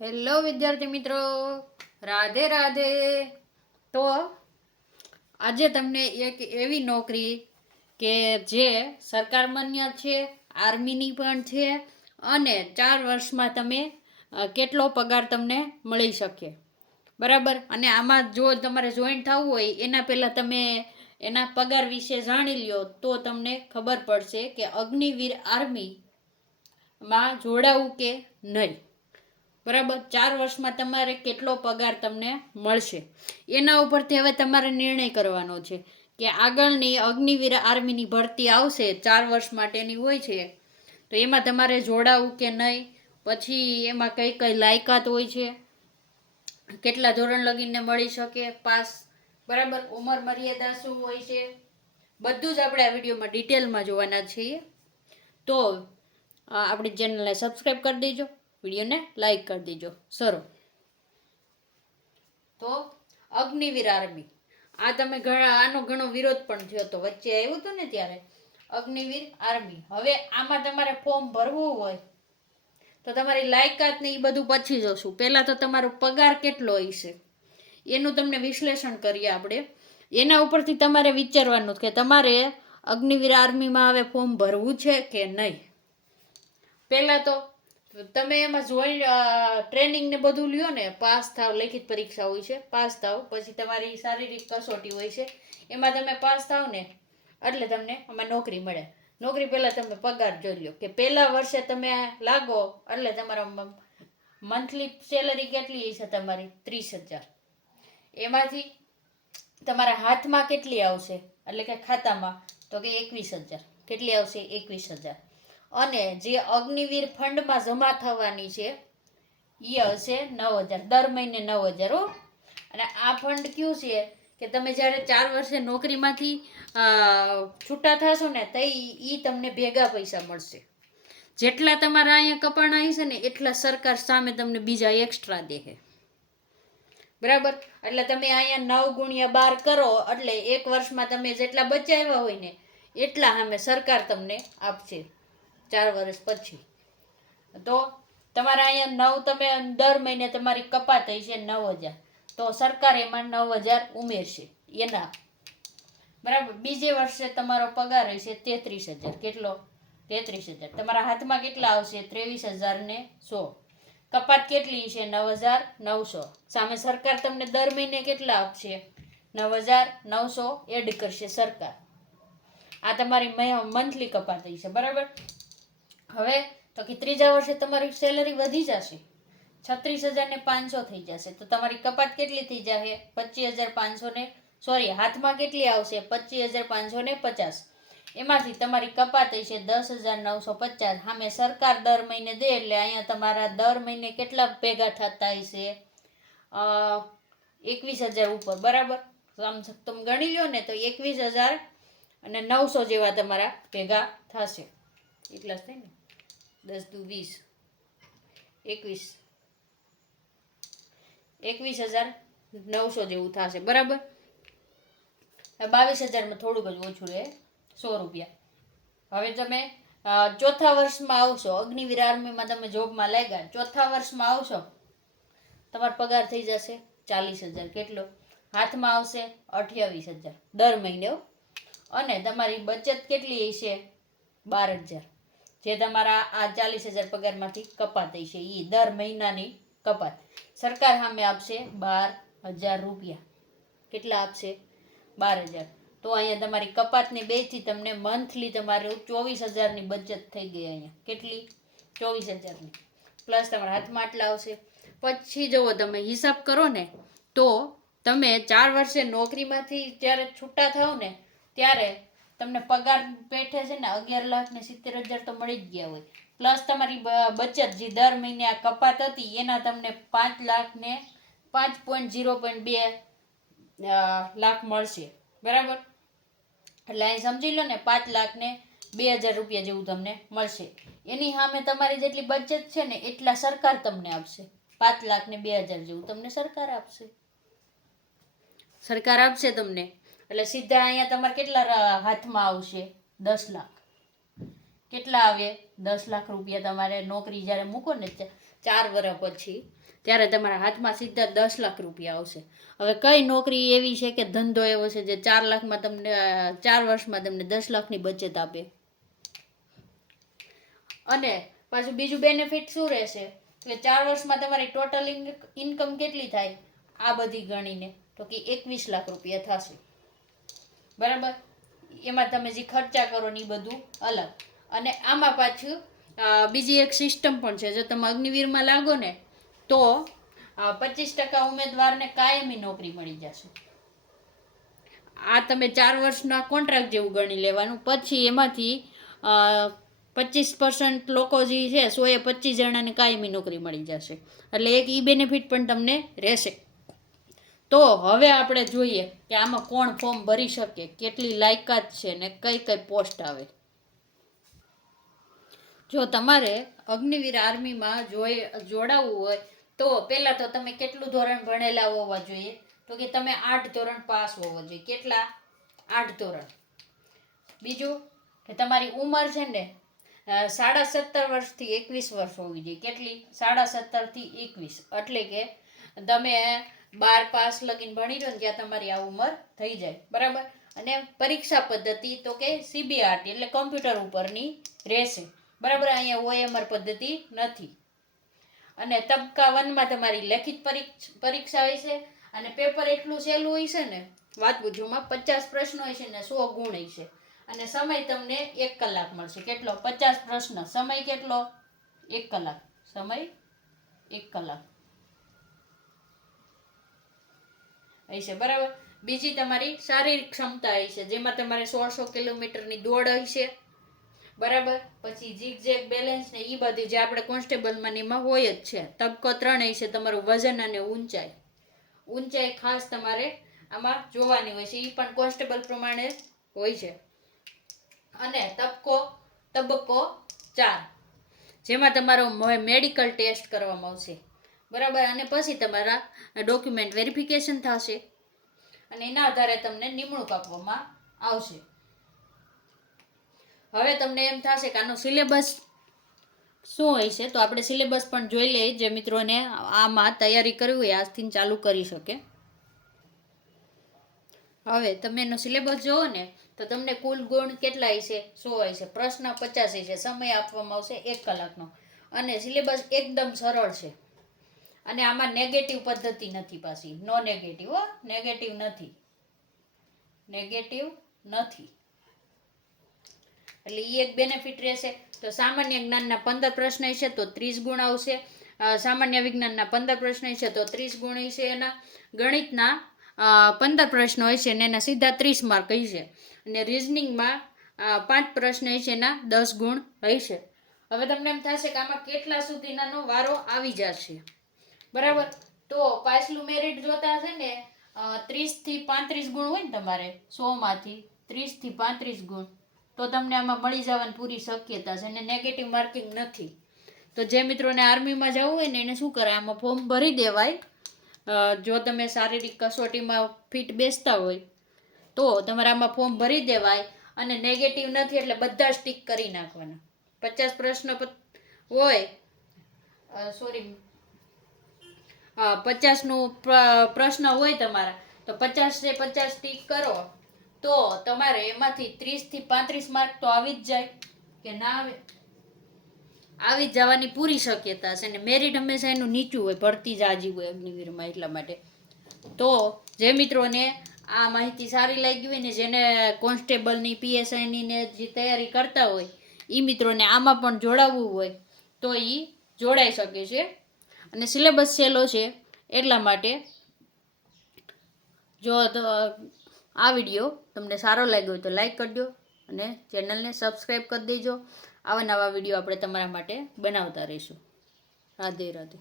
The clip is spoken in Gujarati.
હેલો વિદ્યાર્થી મિત્રો, રાધે રાધે. તો આજે તમને એક એવી નોકરી કે જે સરકાર માન્ય છે, આર્મીની પણ છે અને 4 વર્ષમાં તમે કેટલો પગાર તમને મળી શકે, બરાબર. અને આમાં જો તમારે જોઈન્ટ થવું હોય એના પહેલાં તમે એના પગાર વિશે જાણી લ્યો તો તમને ખબર પડશે કે અગ્નિવીર આર્મીમાં જોડાવું કે નહીં, બરાબર. 4 વર્ષમાં તમારે કેટલો પગાર તમને મળશે એના ઉપરથી હવે તમારે નિર્ણય કરવાનો છે કે આગળની અગ્નિવીર આર્મીની ભરતી આવશે, 4 વર્ષ માટેની હોય છે, તો એમાં તમારે જોડાવું કે નહીં, પછી એમાં કઈ કઈ લાયકાત હોય છે, કેટલા ધોરણ લગીને મળી શકે પાસ, બરાબર. ઉંમર મર્યાદા શું હોય છે, બધું જ આપણે આ વિડીયોમાં ડિટેલમાં જોવાના છીએ. તો આપણી ચેનલને સબસ્ક્રાઈબ કરી દેજો, વિડીયોને લાઈક કરી દેજો. સરો તો અગ્નિવીર આર્મી, આ તમે આનો ઘણો વિરોધ પણ થયો હતો, વચ્ચે આવ્યું હતું ને ત્યારે અગ્નિવીર આર્મી. હવે આમાં તમારે ફોર્મ ભરવું હોય તો તમારી લાયકાત ને એ બધું પછી જોશું. પહેલા તો તમારો પગાર કેટલો હશે એનું તમને વિશ્લેષણ કરીએ આપણે. એના ઉપરથી તમારે વિચારવાનું કે તમારે અગ્નિવીર આર્મીમાં હવે ફોર્મ ભરવું છે કે નહીં. પહેલા તો તમે એમાં જોઈન ટ્રેનિંગ ને બધું લ્યો ને, પાસ થાવ, લેખિત પરીક્ષા હોય છે, પાસ થાવ, પછી તમારી શારીરિક કસોટી હોય છે, એમાં તમે પાસ થાવ ને એટલે તમને આમાં નોકરી મળે. નોકરી પહેલાં તમે પગાર જોઈ લો કે પહેલા વર્ષે તમે લાગો એટલે તમારા મંથલી સેલરી કેટલી હશે તમારી 30,000. એમાંથી તમારા હાથમાં કેટલી આવશે એટલે કે ખાતામાં, તો કે 21,000. કેટલી આવશે? 21,000. અને જે અગ્નિવીર ફંડમાં જમા થવાની છે એ હશે 9,000, દર મહિને 9,000 હો. અને આ ફંડ કયું છે કે તમે જ્યારે 4 વર્ષે નોકરીમાંથી છૂટા થશો ને તો એ તમને ભેગા પૈસા મળશે. જેટલા તમારા અહીંયા કપાણા હશે ને એટલા સરકાર સામે તમને બીજા એક્સ્ટ્રા દે, બરાબર. એટલે તમે અહીંયા 9 × 12 કરો એટલે એક વર્ષમાં તમે જેટલા બચાવ્યા હોય ને એટલા સામે સરકાર તમને આપશે 4 વર્ષ પછી. તો તમારા અહીંયા 9, તમે દર મહિને તમારી કપાત હશે 9,000, તો સરકાર એમાં 9,000 ઉમેરશે એના, બરાબર. બીજે વર્ષે તમારો પગાર હશે 33,000. કેટલો? 33,000. તમારા હાથમાં કેટલા આવશે? 23,100. કપાત કેટલી છે? 9,900. સામે સરકાર તમને દર મહિને કેટલા આપશે? 9,900 એડ કરશે સરકાર. આ તમારી મંથલી કપાત છે, બરાબર. હવે તો કે ત્રીજા વર્ષે તમારી સેલરી વધી જશે, 36,500 થઈ જશે, તો તમારી કપાત કેટલી થઈ જશે? 25,500 ને સોરી હાથમાં કેટલી આવશે? 25,550. એમાંથી તમારી કપાત હશે 10,950. સામે સરકાર દર મહિને દે એટલે અહીંયા તમારા દર મહિને કેટલા ભેગા થતા હશે? 21,000 ઉપર, બરાબર. આમ તમે ગણી લો ને તો 21,900 જેવા તમારા ભેગા થશે. એટલા જ થાય ને, 10 દુ 20, 21,900 જેવું થશે, બરાબર. 22,000માં થોડુંક જ ઓછું રહે, 100 રૂપિયા. હવે તમે ચોથા વર્ષમાં આવશો, અગ્નિવીર આર્મીમાં તમે જોબમાં લાગ્યા, ચોથા વર્ષમાં આવશો, તમારો પગાર થઈ જશે 40,000. કેટલો? હાથમાં આવશે 28,000 દર મહિને. અને તમારી બચત કેટલી હશે? 12,000. જે તમારા આ 40,000 પગારમાંથી કપાત હશે એ દર મહિનાની કપાત સરકાર સામે આપશે 12,000 રૂપિયા. કેટલા આપશે? 12,000. તો અહીંયા તમારી કપાતની બેથી તમને મંથલી તમારે 24,000ની બચત થઈ ગઈ. અહીંયા કેટલી? 24,000ની. પ્લસ તમારા હાથમાં આટલા આવશે. પછી જુઓ તમે હિસાબ કરો ને તો તમે 4 વર્ષે નોકરીમાંથી જ્યારે છૂટા થાવ ને ત્યારે તમને પગાર પેઠે છે ને 11,70,000 તો મળી જ ગયા હોય. પ્લસ તમારી બચત જે દર મહિને આ કપાત હતી એના તમને 5,02 લાખ મળશે, બરાબર. એટલે અહીં સમજી લો ને 5,02,000 રૂપિયા જેવું તમને મળશે. એની સામે તમારી જેટલી બચત છે ને એટલા સરકાર તમને આપશે. 5,02,000 જેવું તમને સરકાર આપશે. સરકાર આપશે તમને એટલે સીધા અહીંયા તમારે કેટલા હાથમાં આવશે? 10 લાખ. કેટલા આવે? 10 લાખ રૂપિયા તમારે નોકરી જ્યારે મૂકો ને 4 વર્ષ પછી ત્યારે તમારા હાથમાં સીધા 10 લાખ રૂપિયા આવશે. હવે કઈ નોકરી એવી છે કે ધંધો એવો છે જે 4 લાખમાં તમને 4 વર્ષમાં તમને 10 લાખની બચત આપે? અને પાછું બીજું બેનિફિટ શું રહેશે કે 4 વર્ષમાં તમારી ટોટલ ઇન્કમ કેટલી થાય આ બધી ગણીને, તો કે 21 લાખ રૂપિયા થશે. બરાબર, એમાં તમે જે ખર્ચા કરો ને એ બધું અલગ. અને આમાં પાછું બીજી એક સિસ્ટમ પણ છે, જો તમે અગ્નિવીરમાં લાગો ને તો 25% ઉમેદવારને કાયમી નોકરી મળી જશે. આ તમે 4 વર્ષના કોન્ટ્રાક્ટ જેવું ગણી લેવાનું. પછી એમાંથી 25% લોકો જે છે 125 જણાને કાયમી નોકરી મળી જશે. એટલે એક ઈ બેનિફિટ પણ તમને રહેશે. તો હવે આપણે જોઈએ કે આમાં કોણ ફોર્મ ભરી શકે, કેટલી લાયકાત છે ને કઈ કઈ પોસ્ટ આવે. જો તમારે અગ્નિવીર આર્મીમાં જોડાવવું હોય તો પહેલાં તો તમે કેટલું ધોરણ ભણેલા હોવા જોઈએ? તો કે તમે 8 ધોરણ પાસ હોવો જોઈએ. કેટલા? 8 ધોરણ. બીજું કે તમારી ઉંમર છે ને 17.5 વર્ષથી 21 વર્ષ હોવી જોઈએ. કેટલી? 17.5 થી 21. એટલે કે તમે 12 પાસ લગીને ભણી રહ્યો ને ત્યાં તમારી આ ઉંમર થઈ જાય. બરાબર. અને પરીક્ષા પદ્ધતિ તો કે CBRT એટલે કમ્પ્યુટર ઉપરની રહેશે. બરાબર, અહીંયા OMR પદ્ધતિ નથી. અને તબક્કા 1માં તમારી લેખિત પરીક્ષા હોય છે. અને પેપર એટલું સહેલું હોય છે ને, વાત પૂછોમાં 50 પ્રશ્નો હોય છે ને 100 ગુણ હોય છે. અને સમય તમને 1 કલાક મળશે. કેટલો? 50 પ્રશ્ન. સમય કેટલો? 1 કલાક. સમય 1 કલાક હશે. બરાબર. બીજી તમારી શારીરિક ક્ષમતા હશે, જેમાં તમારે 100 કિલોમીટરની દોડ હશે. બરાબર. પછી ઝીગઝેગ બેલેન્સ ને એ બધી જે આપણે કોન્સ્ટેબલમાં એમાં હોય જ છે. તબક્કો 3 હશે તમારું વજન અને ઊંચાઈ ખાસ તમારે આમાં જોવાની હોય છે. એ પણ કોન્સ્ટેબલ પ્રમાણે હોય છે. અને તબક્કો 4 જેમાં તમારો મેડિકલ ટેસ્ટ કરવામાં આવશે. બરાબર. અને પછી તમારા ડોક્યુમેન્ટ વેરિફિકેશન થશે અને એના આધારે તમને નિમણૂક આપવામાં આવશે. હવે તમને એમ થશે કે આનો સિલેબસ શું હોય છે, તો આપણે સિલેબસ પણ જોઈ લઈએ. જે મિત્રોને આમાં તૈયારી કરવી હોય આજથી ચાલુ કરી શકે. હવે તમે એનો સિલેબસ જોવો ને તો તમને કુલ ગુણ કેટલા હશે? 100 હશે. પ્રશ્ન 50 હશે. સમય આપવામાં આવશે 1 કલાકનો. અને સિલેબસ એકદમ સરળ છે. અને આમાં નેગેટિવ પદ્ધતિ નથી પાછી. નો નેગેટિવ. નેગેટિવ નથી. એટલે એ એક બેનિફિટ રહેશે. તો સામાન્ય જ્ઞાનના 15 પ્રશ્ન હશે તો 30 ગુણ આવશે. સામાન્ય વિજ્ઞાનના 15 પ્રશ્ન હશે તો 30 ગુણ હશે. એના ગણિતના 15 પ્રશ્નો હશે ને એના સીધા 30 માર્ક હશે. અને રીઝનિંગમાં 5 પ્રશ્ન હશે એના 10 ગુણ હશે. હવે તમને એમ થશે કે આમાં કેટલા સુધીનો વારો આવી જશે. બરાબર. તો પાછલું મેરિટ જોતા હશે ને 30 થી 35 ગુણ હોય ને તમારે 100 માંથી 30 થી 35 ગુણ, તો તમને આમાં મળી જવાની પૂરી શક્યતા છે. અને નેગેટિવ માર્કિંગ નથી. તો જે મિત્રોને આર્મીમાં જવું હોય ને એને શું કરાય, આમાં ફોર્મ ભરી દેવાય. જો તમે શારીરિક કસોટીમાં ફિટ બેસતા હોય તો તમારે આમાં ફોર્મ ભરી દેવાય. અને નેગેટિવ નથી એટલે બધા સ્ટીક કરી નાખવાના. 50 પ્રશ્ન હોય 50નું પ્રશ્ન હોય તમારા, તો 50 સ્ટીક કરો તો તમારે એમાંથી 30 થી 35 માર્ક તો આવી જ જાય કે ના આવે? આવી જવાની પૂરી શક્યતા છે. અને મેરિટ હંમેશા એનું નીચું હોય, ભરતી જાજી હોય અગ્નિવીરમાં. એટલા માટે તો જે મિત્રોને આ માહિતી સારી લાગી હોય ને, જેને કોન્સ્ટેબલની PSIની ને જે તૈયારી કરતા હોય એ મિત્રોને આમાં પણ જોડાવવું હોય તો એ જોડાઈ શકે છે. અને સિલેબસ સહેલો છે. એટલા માટે જો આ વિડીયો તમને સારો લાગ્યો હોય તો લાઈક કરજો અને ચેનલને સબસ્ક્રાઈબ કરી દેજો. આવા નવા વિડીયો આપણે તમારા માટે બનાવતા રહીશું. રાધે રાધે.